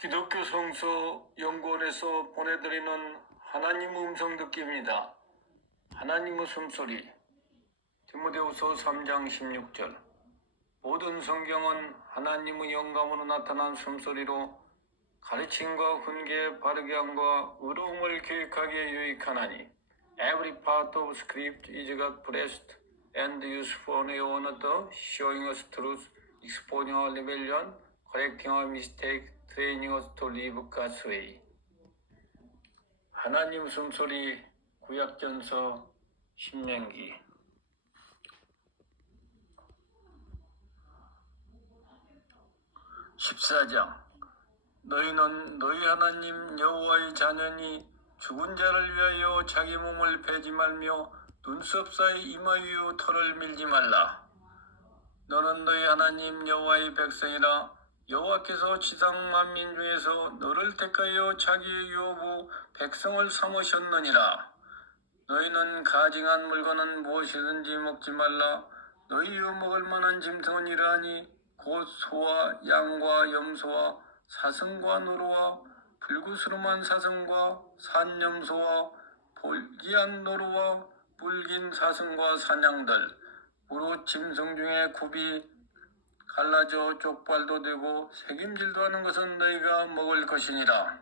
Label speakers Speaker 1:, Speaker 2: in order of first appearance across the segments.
Speaker 1: 기독교 성서 연구원에서 보내드리는 하나님 음성 듣기입니다. 하나님의 숨소리 디모데후서 3장 16절 모든 성경은 하나님의 영감으로 나타난 숨소리로 가르침과 훈계 바르게 함과 의로움을 교육하기에 유익하나니 Every part of script is God blessed and useful own author, showing us truth, exposing our rebellion, correcting our mistake, training us to live God's way. 하나님 숨소리 구약전서 신명기 14장 너희는 너희 하나님 여호와의 자녀니 죽은 자를 위하여 자기 몸을 베지 말며 눈썹 사이 이마 위로 털을 밀지 말라. 너는 너희 하나님 여호와의 백성이라 여호와께서 지상 만민 중에서 너를 택하여 자기의 유업으로 백성을 삼으셨느니라. 너희는 가증한 물건은 무엇이든지 먹지 말라. 너희여 먹을 만한 짐승은 이러하니 곧 소와 양과 염소와 사슴과 노루와 불구스름한 사슴과 산염소와 볼기한 노루와 뿔긴 사슴과 사냥들 무릇 짐승 중에 굽이 갈라져 쪽발도 되고 색임질도 하는 것은 너희가 먹을 것이니라.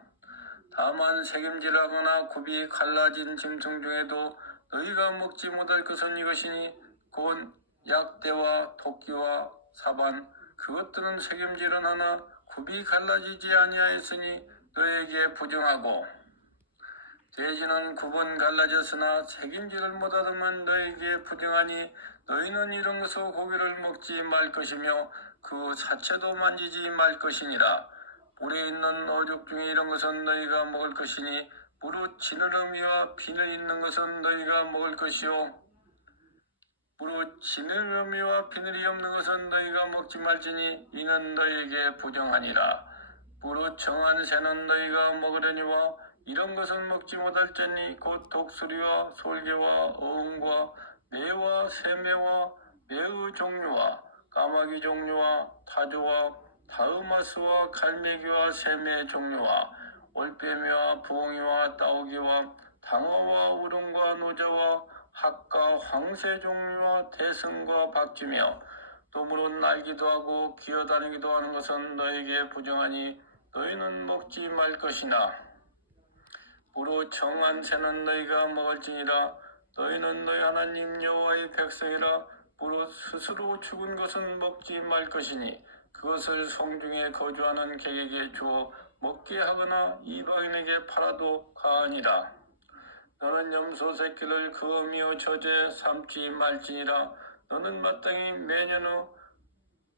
Speaker 1: 다만 색임질하거나 굽이 갈라진 짐승 중에도 너희가 먹지 못할 것은 이것이니 곧 약대와 토끼와 사반 그것들은 색임질은 하나 굽이 갈라지지 아니하였으니 너에게 부정하고 돼지는 굽은 갈라졌으나 색임질을 못하더면 너에게 부정하니 너희는 이런 것으로 고기를 먹지 말 것이며 그 사체도 만지지 말 것이니라. 물에 있는 어죽 중에 이런 것은 너희가 먹을 것이니 무릇 지느러미와 비늘 있는 것은 너희가 먹을 것이요. 무릇 지느러미와 비늘이 없는 것은 너희가 먹지 말지니 이는 너희에게 부정하니라. 무릇 정한 새는 너희가 먹으려니와 이런 것은 먹지 못할지니 곧 독수리와 솔개와 어흥과 매와 새매와 매의 종류와 까마귀 종류와 타조와 다음아스와 갈매기와 새매 종류와 올빼미와 부엉이와 따오기와 당어와 우릉과 노자와 학과 황새 종류와 대승과 박쥐며 또 물은 날기도 하고 기어다니기도 하는 것은 너에게 부정하니 너희는 먹지 말 것이나. 무릇 정한 새는 너희가 먹을지니라 너희는 너희 하나님 여호와의 백성이라 무릇 스스로 죽은 것은 먹지 말 것이니 그것을 성중에 거주하는 객에게 주어 먹게 하거나 이방인에게 팔아도 가하니라. 너는 염소 새끼를 그 어미의 저제 삼지 말지니라. 너는 마땅히 매년의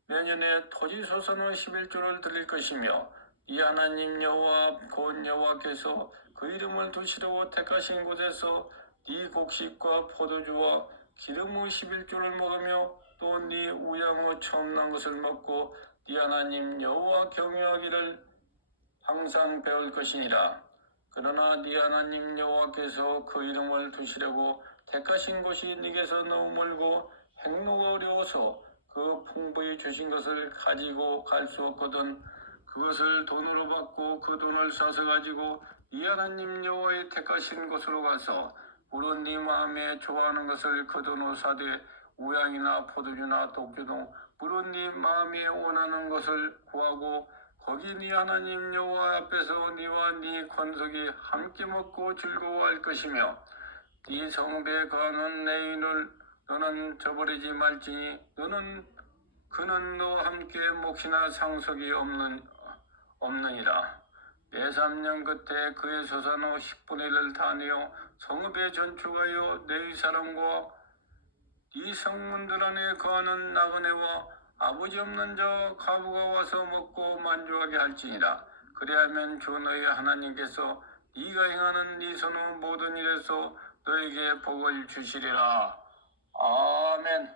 Speaker 1: 매년에 토지 소선의 11조를 드릴 것이며 이 하나님 여호와 곧 여호와께서 그 이름을 두시려고 택하신 곳에서 네 곡식과 포도주와 기름의 11조를 먹으며 또 네 우양의 처음 난 것을 먹고 네 하나님 여호와 경외하기를 항상 배울 것이니라. 그러나 네 하나님 여호와께서 그 이름을 두시려고 택하신 곳이 네게서 너무 멀고 행로가 어려워서 그 풍부히 주신 것을 가지고 갈 수 없거든 그것을 돈으로 받고 그 돈을 사서 가지고 이 하나님 여호와의 택하신 곳으로 가서 물론 네 마음에 좋아하는 것을 그 돈으로 사되 우양이나 포도주나 독주동 물론 네 마음에 원하는 것을 구하고 거기 네 하나님 여호와 앞에서 네와 네 권속이 함께 먹고 즐거워할 것이며 네 성배에 거하는 내 인을 너는 저버리지 말지니 너는 그는 너와 함께 몫이나 상속이 없는 없느니라. 내 3년 끝에 그의 소산의 10분의 1을 다 내어 성읍에 전축하여 내 사람과 이 성문들 안에 거하는 나그네와 아버지 없는 자 가부가 와서 먹고 만족하게 할지니라. 그리하면 주 너희 하나님께서 네가 행하는 네 선의 모든 일에서 너에게 복을 주시리라. 아멘.